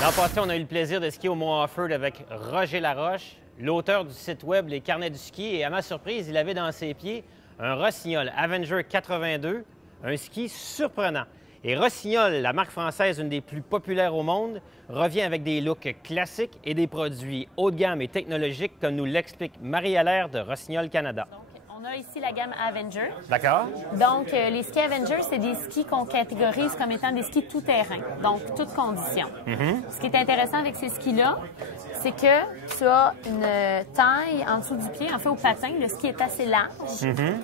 L'an passé, on a eu le plaisir de skier au Mont Offord avec Roger Laroche, l'auteur du site web Les Carnets du ski. Et à ma surprise, il avait dans ses pieds un Rossignol Avenger 82, un ski surprenant. Et Rossignol, la marque française, une des plus populaires au monde, revient avec des looks classiques et des produits haut de gamme et technologiques, comme nous l'explique Marie Allaire de Rossignol Canada. On a ici la gamme Avenger. D'accord. Donc, les skis Avenger, c'est des skis qu'on catégorise comme étant des skis tout-terrain, donc toutes conditions. Ce qui est intéressant avec ces skis-là, c'est que tu as une taille en dessous du pied, en fait au patin, le ski est assez large.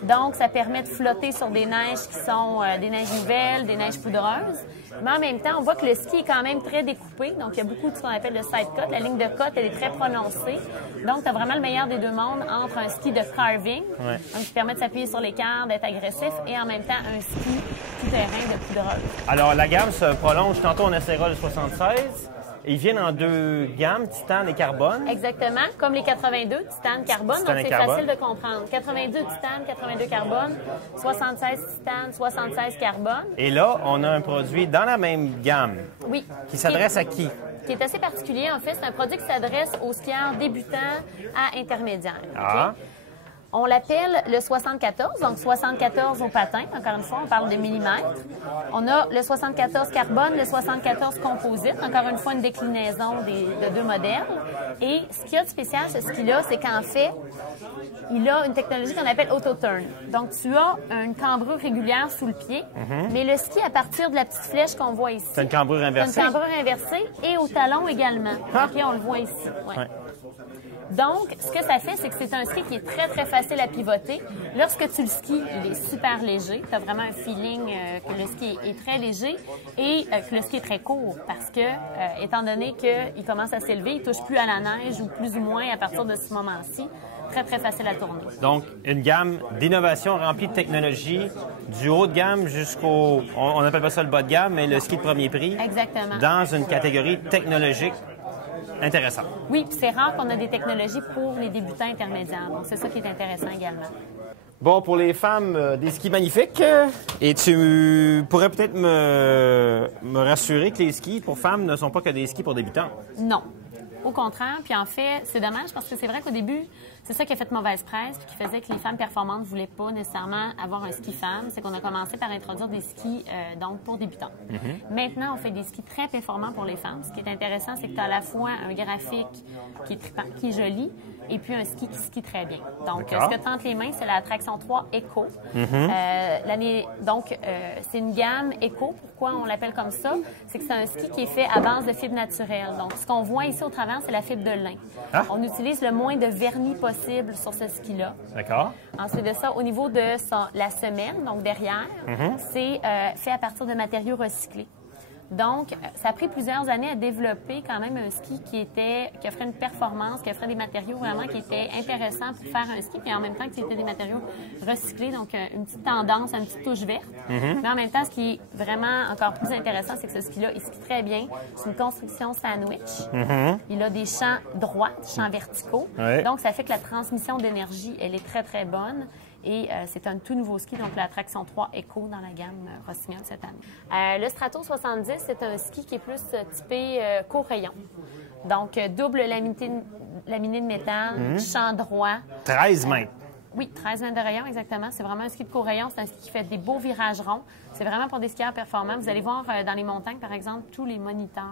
Donc, ça permet de flotter sur des neiges qui sont des neiges nouvelles, des neiges poudreuses. Mais en même temps, on voit que le ski est quand même très découpé. Donc, il y a beaucoup de ce qu'on appelle le side cut. La ligne de cote, elle est très prononcée. Donc, tu as vraiment le meilleur des deux mondes entre un ski de carving, donc qui permet de s'appuyer sur l'écart, d'être agressif, et en même temps, un ski tout-terrain de poudreuse. Alors, la gamme se prolonge. Tantôt, on essaiera le 76. Ils viennent en deux gammes, titane et carbone. Exactement, comme les 82, titane, carbone. Donc, c'est facile de comprendre. 82 titane, 82 carbone, 76 titane, 76 carbone. Et là, on a un produit dans la même gamme. Oui. Qui s'adresse à qui? Qui est assez particulier, en fait. C'est un produit qui s'adresse aux skieurs débutants à intermédiaires. Ah. Okay? On l'appelle le 74, donc 74 au patin. Encore une fois, on parle de millimètres. On a le 74 carbone, le 74 composite. Encore une fois, une déclinaison de deux modèles. Et ce qu'il y a de spécial, ce ski-là, c'est qu'en fait, il a une technologie qu'on appelle auto-turn. Donc, tu as une cambrure régulière sous le pied, mais le ski, à partir de la petite flèche qu'on voit ici. C'est une cambrure inversée. C'est une cambrure inversée et au talon également. OK, on le voit ici. Ouais. Donc, ce que ça fait, c'est que c'est un ski qui est très, très facile à pivoter. Lorsque tu le skis, il est super léger. Tu as vraiment un feeling que le ski est très léger et que le ski est très court parce que, étant donné qu'il commence à s'élever, il touche plus à la neige ou plus ou moins à partir de ce moment-ci. Très, très facile à tourner. Donc, une gamme d'innovation remplie de technologie, du haut de gamme jusqu'au, on appelle pas ça le bas de gamme, mais le ski de premier prix. Exactement. Dans une catégorie technologique intéressante. Oui, puis c'est rare qu'on a des technologies pour les débutants intermédiaires. Donc, c'est ça qui est intéressant également. Bon, pour les femmes, des skis magnifiques. Et tu pourrais peut-être me rassurer que les skis pour femmes ne sont pas que des skis pour débutants. Non. Au contraire, puis en fait, c'est dommage parce que c'est vrai qu'au début, c'est ça qui a fait mauvaise presse puis qui faisait que les femmes performantes ne voulaient pas nécessairement avoir un ski femme. C'est qu'on a commencé par introduire des skis donc pour débutants. Maintenant, on fait des skis très performants pour les femmes. Ce qui est intéressant, c'est que tu as à la fois un graphique qui est trippant, qui est joli, et puis un ski qui skie très bien. Donc, ce que tu as entre les mains, c'est la Traction 3 Eco. C'est une gamme Eco. Pourquoi on l'appelle comme ça? C'est que c'est un ski qui est fait à base de fibres naturelles. Donc, ce qu'on voit ici au travers, c'est la fibre de lin. Ah. On utilise le moins de vernis possible sur ce ski-là. D'accord. Ensuite de ça, au niveau de la semelle, donc derrière, c'est fait à partir de matériaux recyclés. Donc, ça a pris plusieurs années à développer quand même un ski qui offrait une performance, qui offrait des matériaux vraiment qui étaient intéressants pour faire un ski, puis en même temps que c'était des matériaux recyclés, donc une petite tendance, une petite touche verte. Mais en même temps, ce qui est vraiment encore plus intéressant, c'est que ce ski-là, il skie très bien. C'est une construction sandwich. Il a des champs droits, des champs verticaux. Donc, ça fait que la transmission d'énergie, elle est très, très bonne. Et c'est un tout nouveau ski, donc la Traction 3 Eco dans la gamme Rossignol cette année. Le Strato 70, c'est un ski qui est plus typé court rayon. Donc, double laminé de métal, champ droit. 13 mètres. Oui, 13 mètres de rayon, exactement. C'est vraiment un ski de court rayon. C'est un ski qui fait des beaux virages ronds. C'est vraiment pour des skieurs performants. Vous allez voir dans les montagnes, par exemple, tous les moniteurs.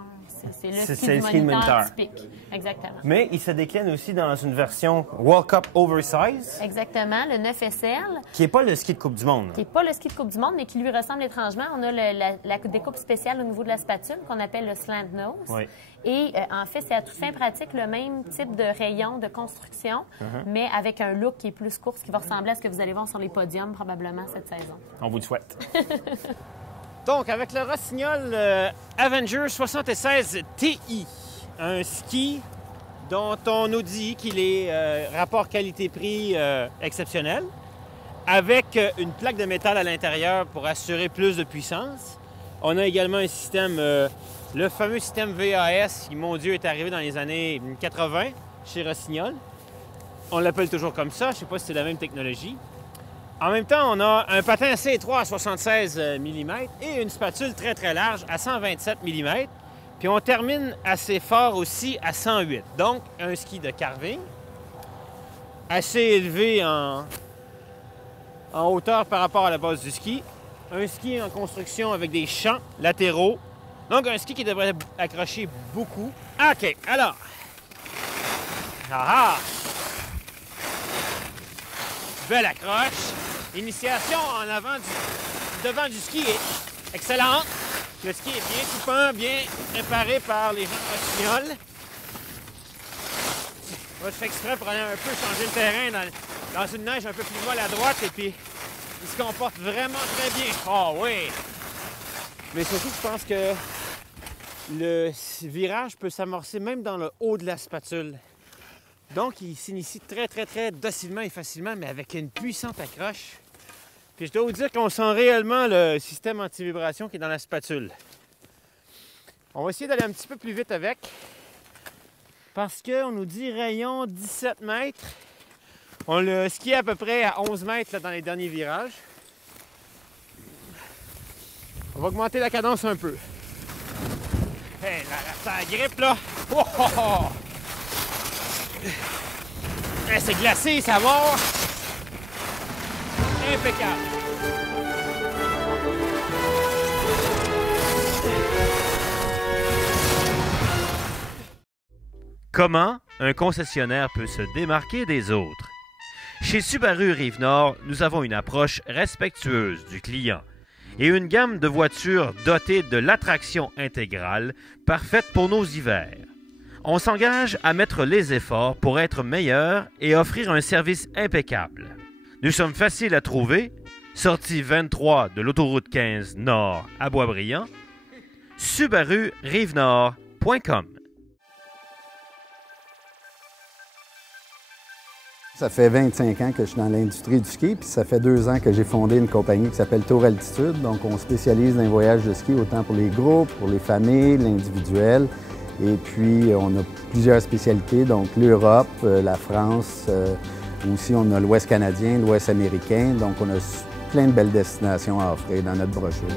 C'est le ski du moniteur typique. Exactement. Mais il se décline aussi dans une version World Cup Oversize. Exactement, le 9SL. Qui n'est pas le ski de Coupe du Monde. Qui n'est pas le ski de Coupe du Monde, mais qui lui ressemble étrangement. On a la découpe spéciale au niveau de la spatule qu'on appelle le slant nose. Oui. Et en fait, c'est à toute fin pratique le même type de rayon de construction, mais avec un look qui est plus court, ce qui va ressembler à ce que vous allez voir sur les podiums probablement cette saison. On vous le souhaite. Donc, avec le Rossignol Avenger 76 TI, un ski dont on nous dit qu'il est rapport qualité-prix exceptionnel, avec une plaque de métal à l'intérieur pour assurer plus de puissance. On a également un système, le fameux système VAS, qui, mon Dieu, est arrivé dans les années 80 chez Rossignol. On l'appelle toujours comme ça, je ne sais pas si c'est la même technologie. En même temps, on a un patin assez étroit à 76 mm et une spatule très, très large à 127 mm. Puis on termine assez fort aussi à 108. Donc, un ski de carving, assez élevé en hauteur par rapport à la base du ski. Un ski en construction avec des champs latéraux. Donc, un ski qui devrait accrocher beaucoup. OK, alors. Ah! Belle accroche. L'initiation en avant devant du ski est excellente. Le ski est bien coupant, bien préparé par les gens de Rossignol. Moi, je fais exprès pour aller un peu changer le terrain dans une neige un peu plus molle à droite et puis il se comporte vraiment très bien. Oh oui! Mais surtout, je pense que le virage peut s'amorcer même dans le haut de la spatule. Donc, il s'initie très, très, très docilement et facilement, mais avec une puissante accroche. Puis je dois vous dire qu'on sent réellement le système anti-vibration qui est dans la spatule. On va essayer d'aller un petit peu plus vite avec. Parce qu'on nous dit rayon 17 mètres. On l'a skié à peu près à 11 mètres là, dans les derniers virages. On va augmenter la cadence un peu. Hey, ça grippe là! Oh, oh, oh. Hey, c'est glacé, ça va! Impeccable! Comment un concessionnaire peut se démarquer des autres? Chez Subaru Rive-Nord, nous avons une approche respectueuse du client et une gamme de voitures dotées de l'attraction intégrale parfaite pour nos hivers. On s'engage à mettre les efforts pour être meilleurs et offrir un service impeccable. Nous sommes faciles à trouver, sortie 23 de l'autoroute 15 Nord à Boisbriand, subarurivenord.com. Ça fait 25 ans que je suis dans l'industrie du ski, puis ça fait 2 ans que j'ai fondé une compagnie qui s'appelle Tour Altitude. Donc, on spécialise dans les voyages de ski, autant pour les groupes, pour les familles, l'individuel. Et puis, on a plusieurs spécialités, donc l'Europe, la France, aussi on a l'Ouest canadien, l'Ouest américain. Donc, on a plein de belles destinations à offrir dans notre brochure.